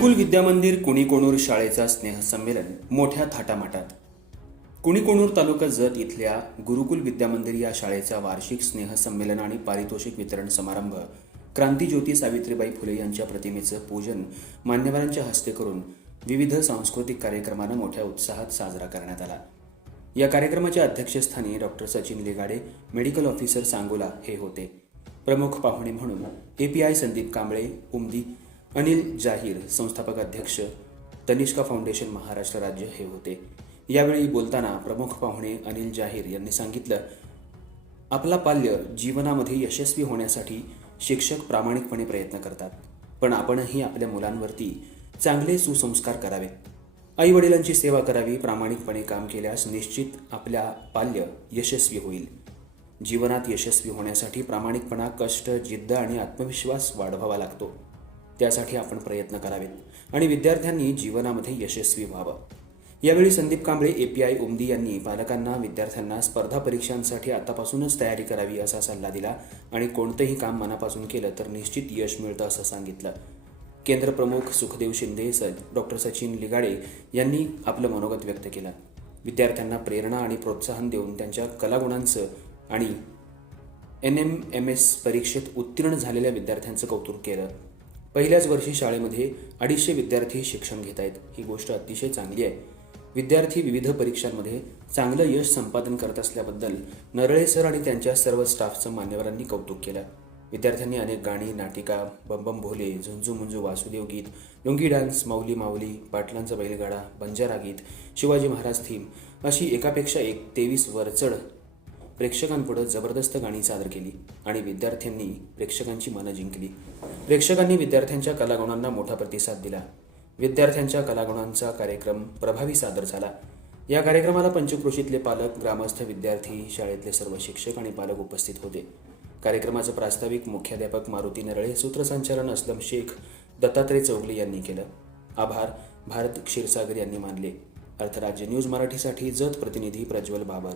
विद्यामंदिर कुणिकोणूर शाळेचा स्नेहसंमेलन मोठ्या थाटामाटात. कुणिकोणूर तालुका जत इथल्या गुरुकुल विद्यामंदिर या शाळेचा वार्षिक स्नेहसंमेलन आणि पारितोषिक वितरण समारंभ क्रांतीज्योती सावित्रीबाई फुले यांच्या प्रतिमेचं पूजन मान्यवरांच्या हस्ते करून विविध सांस्कृतिक कार्यक्रमानं मोठ्या उत्साहात साजरा करण्यात आला. या कार्यक्रमाच्या अध्यक्षस्थानी doctor Sachin Ligade medical officer Sangola हे होते. प्रमुख पाहुणे म्हणून एपीआय संदीप कांबळे उमदी अनिल जाहीर संस्थापक अध्यक्ष तनिष्का फाउंडेशन महाराष्ट्र राज्य हे होते. यावेळी बोलताना प्रमुख पाहुणे अनिल जाहीर यांनी सांगितलं आपला पाल्य जीवनामध्ये यशस्वी होण्यासाठी शिक्षक प्रामाणिकपणे प्रयत्न करतात पण आपणही आपल्या मुलांवरती चांगले सुसंस्कार करावेत. आई वडिलांची सेवा करावी प्रामाणिकपणे काम केल्यास निश्चित आपल्या पाल्य यशस्वी होईल. जीवनात यशस्वी होण्यासाठी प्रामाणिकपणा कष्ट जिद्द आणि आत्मविश्वास वाढवावा लागतो. त्यासाठी आपण प्रयत्न करावेत. आणि विद्यार्थ्यांनी जीवनामध्ये यशस्वी व्हावं. यावेळी संदीप कांबळे एपीआय उमदी यांनी पालकांना विद्यार्थ्यांना स्पर्धा परीक्षांसाठी आतापासूनच तयारी करावी असा सल्ला दिला आणि कोणतंही काम मनापासून केलं तर निश्चित यश मिळतं असं सांगितलं. केंद्र प्रमुख सुखदेव शिंदे स डॉक्टर सचिन लिगाडे यांनी आपलं मनोगत व्यक्त केलं. विद्यार्थ्यांना प्रेरणा आणि प्रोत्साहन देऊन त्यांच्या कलागुणांचं आणि एन एम एम एस परीक्षेत उत्तीर्ण झालेल्या विद्यार्थ्यांचं कौतुक केलं. पहिल्याच वर्षी शाळेमध्ये अडीचशे विद्यार्थी शिक्षण घेत आहेत. ही गोष्ट अतिशय चांगली आहे. विद्यार्थी विविध परीक्षांमध्ये चांगलं यश संपादन करत असल्याबद्दल नरळे सर आणि त्यांच्या सर्व स्टाफचं मान्यवरांनी कौतुक केलं. विद्यार्थ्यांनी अनेक गाणी नाटिका बंबम भोले झुंजू मुंजू वासुदेव गीत लुंगी डान्स माऊली माऊली पाटलांचा बैलगाडा बंजारा गीत शिवाजी महाराज थीम अशी एकापेक्षा एक तेवीस वरचढ प्रेक्षकांपुढं जबरदस्त गाणी सादर केली आणि विद्यार्थ्यांनी प्रेक्षकांची मनं जिंकली. प्रेक्षकांनी विद्यार्थ्यांच्या कलागुणांना मोठा प्रतिसाद दिला. विद्यार्थ्यांच्या कलागुणांचा कार्यक्रम प्रभावी सादर झाला. या कार्यक्रमाला पंचक्रोशीतले पालक ग्रामस्थ विद्यार्थी शाळेतले सर्व शिक्षक आणि पालक उपस्थित होते. कार्यक्रमाचं प्रास्ताविक मुख्याध्यापक मारुती नरळे सूत्रसंचालन असलम शेख दत्तात्रय चौगले यांनी केलं. आभार भारत क्षीरसागर यांनी मानले. अर्थराज्य न्यूज मराठीसाठी जत प्रतिनिधी प्रज्वल बाबर.